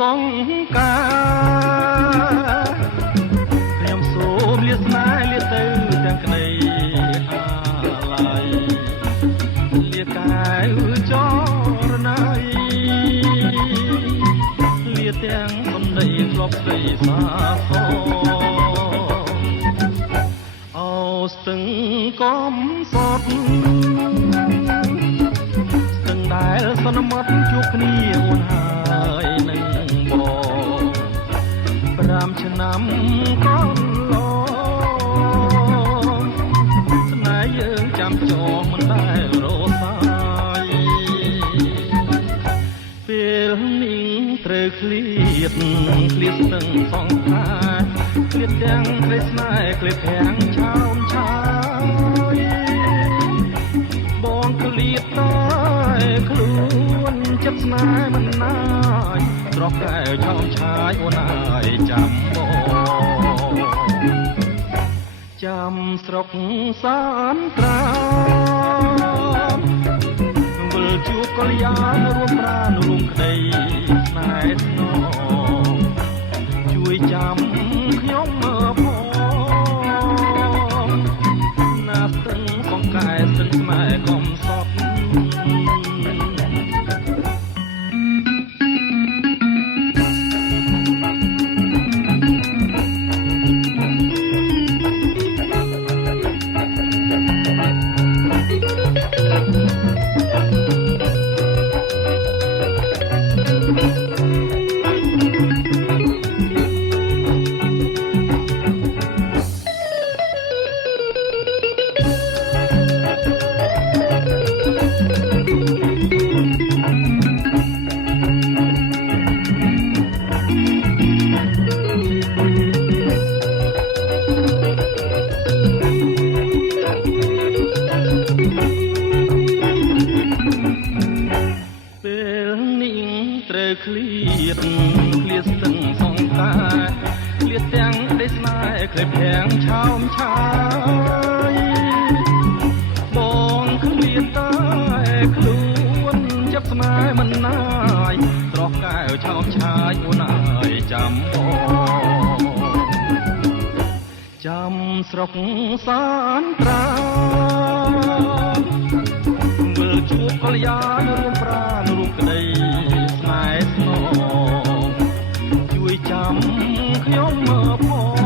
សង្ការខ្ញុំសូមលាស្នេហ៍លាទៅទាំងក្តីហាឡៃលាកែវចរណៃលាទាំងសំដីធ្លាប់ស្ដីសាសអោស្ទឹងកំសត់ស្ទឹងដែលសន្មត់ជួបគ្នាអូនហើយនឹងបង5ឆ្នាំកន្លងស្នេហ៍យើងចាំចងមិនដែលរសាយពេលនេះត្រូវឃ្លាតស្ទឹងសងខាឃ្លាតទាំងក្តីស្នេហ៍ឃ្លាតទាំងឆោមឆាយបងឃ្លាតតែខ្លួនចិត្តស្នេហ៍មិនណាយស្រស់កែវឆោមឆាយអូនអើយចាំបងចាំស្រុកសានត្រាវិលជួបកល្យានរួមប្រាណរួមក្តីស្នេហ៍ស្នងជួយចាំខ្ញុំមើលផងណាស្ទឹងសង្កែស្ទឹងស្នេហ៍កំសត់ត្រូវឃ្លាតស្ទឹងសងកាឃ្លាតទាំងក្តីស្នេហ៍ឃ្លាតទាំងឆោមឆាយបងឃ្លាតតែខ្លួនចាប់ស្នេហ៍មិនណាយស្រស់កែវឆោមឆាយអូនអើយចាំបងចាំស្រុកសានត្រាវិលជួបកល្យានរួមប្រាណរួមក្តីស្នេហ៍ស្នងជួយចាំខ្ញុំមើលផង